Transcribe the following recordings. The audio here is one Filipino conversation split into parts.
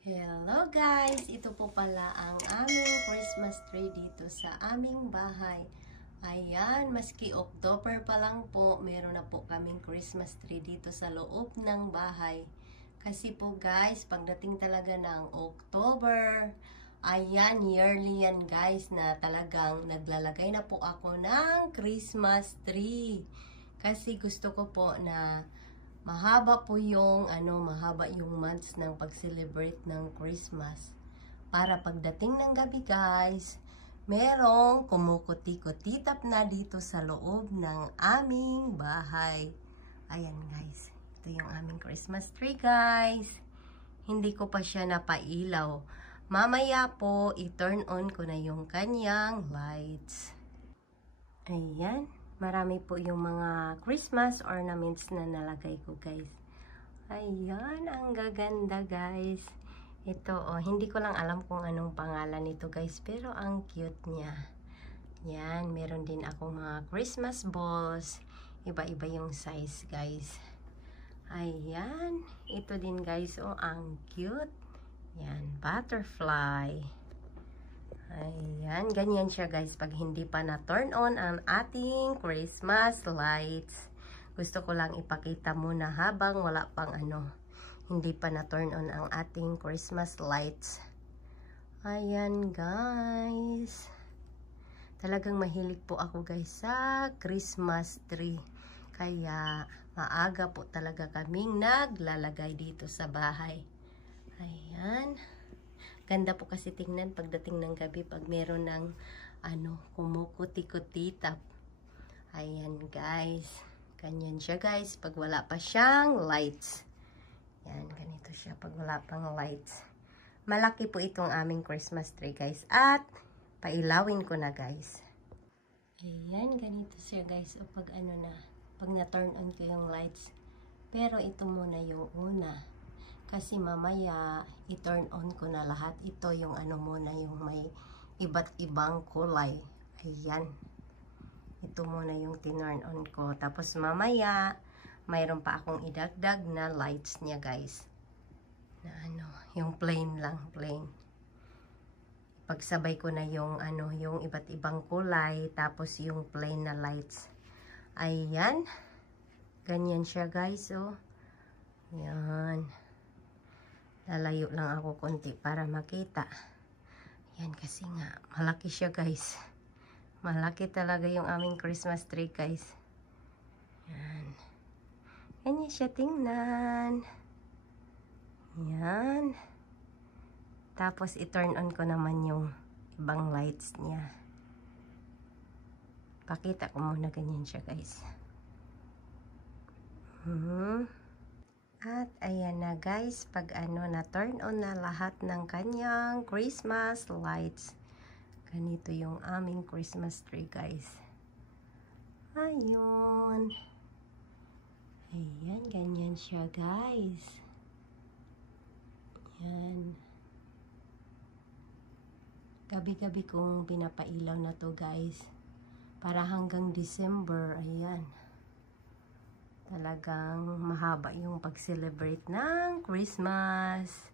Hello guys! Ito po pala ang aming Christmas tree dito sa aming bahay. Ayan, maski October pa lang po, meron na po kaming Christmas tree dito sa loob ng bahay. Kasi po guys, pagdating talaga ng October, ayan, yearly yan guys, na talagang naglalagay na po ako ng Christmas tree. Kasi gusto ko po na mahaba yung months ng pag-celebrate ng Christmas. Para pagdating ng gabi guys, merong kumukuti-kutitap na dito sa loob ng aming bahay. Ayan guys, ito yung aming Christmas tree guys. Hindi ko pa siya napailaw. Mamaya po, i-turn on ko na yung kanyang lights. Ayan. Marami po yung mga Christmas ornaments na nalagay ko guys. Ayan, ang gaganda guys. Ito, hindi ko lang alam kung anong pangalan nito guys, pero ang cute niya. Yan, meron din akong mga Christmas balls. Iba-iba yung size guys. Ayan, ito din guys, ang cute. Yan, butterfly. Ayan, ganyan siya guys pag hindi pa na-turn on ang ating Christmas lights. Gusto ko lang ipakita muna habang wala pang hindi pa na-turn on ang ating Christmas lights. Ayan guys. Talagang mahilig po ako guys sa Christmas tree. Kaya maaga po talaga kaming naglalagay dito sa bahay. Ayan. Ganda po kasi tingnan pagdating ng gabi pag meron ng kumukuti-kutitap. Ayan guys. Ganyan siya guys pag wala pa siyang lights. Yan, ganito siya pag wala pang lights. Malaki po itong aming Christmas tree guys. At pailawin ko na guys. Ayan, ganito siya guys. O pag pag na-turn on ko yung lights. Pero ito muna yung una. Kasi mamaya, i-turn on ko na lahat. Ito yung muna, yung may iba't ibang kulay. Ayan. Ito muna yung tinurn on ko. Tapos mamaya, mayroon pa akong idagdag na lights niya guys. Na yung plain lang, plain. Pagsabay ko na yung yung iba't ibang kulay. Tapos yung plain na lights. Ayan. Ganyan siya guys, oh. Yan. Lalayo lang ako konti para makita. Yan kasi nga, malaki siya guys. Malaki talaga yung aming Christmas tree guys. Yan. Ganyan siya tingnan. Yan. Tapos i-turn on ko naman yung ibang lights niya. Pakita ko muna ganyan siya guys. At ayan na guys, pag na-turn on na lahat ng kanyang Christmas lights. Ganito yung aming Christmas tree guys. Ayun. Ayan, ganyan siya guys. Ayan. Gabi-gabi kong pinapailaw na to guys. Para hanggang December, ayan. Talagang mahaba yung pag-celebrate ng Christmas.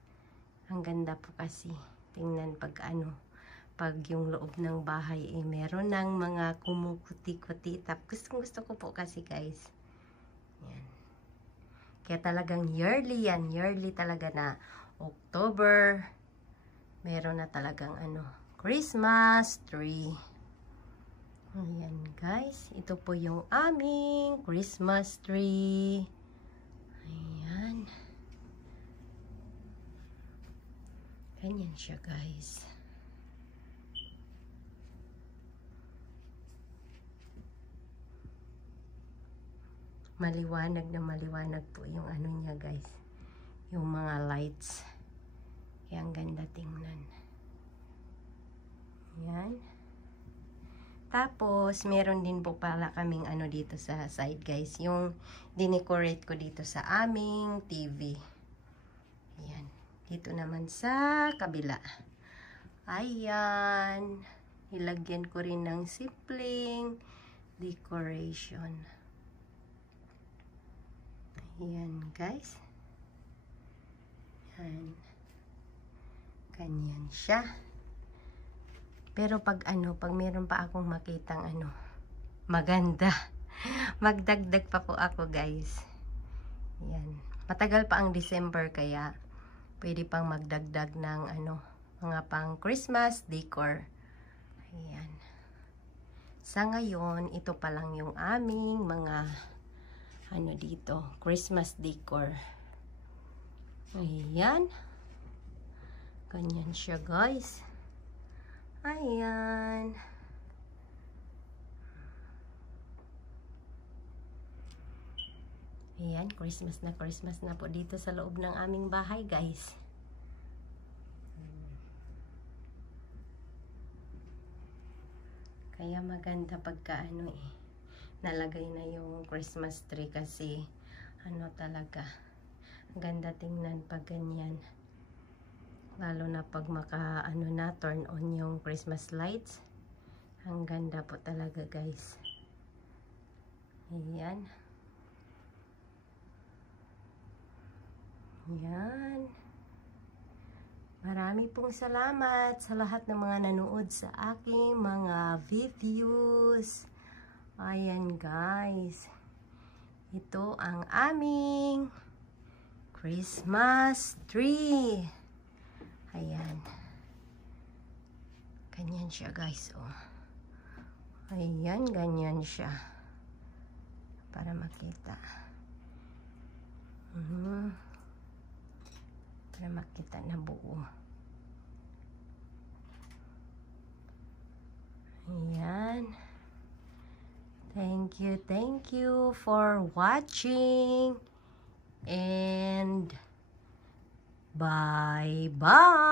Ang ganda po kasi. Tingnan pag pag yung loob ng bahay meron ng mga kumukuti-kutitap. Gusto ko po kasi guys. Yan. Kaya talagang yearly yan. Yearly talaga na October. Meron na talagang Christmas tree. Ayan guys, ito po yung aming Christmas tree. Ayan. Ganyan siya guys. Maliwanag na maliwanag po yung niya guys. Yung mga lights. Kaya ang ganda tingnan. Ayan. Tapos, meron din po pala kaming dito sa side guys. Yung dinecorate ko dito sa aming TV. Ayan. Dito naman sa kabila. Ayan. Ilagyan ko rin ng simpleng decoration. Ayan guys. Ayan. Ganyan siya. Pero pag meron pa akong makitang maganda, magdagdag pa po ako, guys. Yan. Matagal pa ang December, kaya pwede pang magdagdag ng mga pang Christmas decor. Ayan. Sa ngayon, ito pa lang yung aming mga dito, Christmas decor. Ayan. Ganyan siya, guys. Ayan. Ayan, Christmas na po dito sa loob ng aming bahay, guys. Kaya maganda pagka nalagay na yung Christmas tree, kasi talaga ganda tingnan pag ganyan, lalo na pag na turn on yung Christmas lights. Ang ganda po talaga, guys. Ayan. Ayan. Marami pong salamat sa lahat ng mga nanood sa aking mga videos. Ayan, guys. Ito ang aming Christmas tree. Ayan. Ganyan siya, guys. Oh. Ayan, ganyan siya. Para makita. Para makita na buo. Ayan. Thank you for watching. And bye-bye.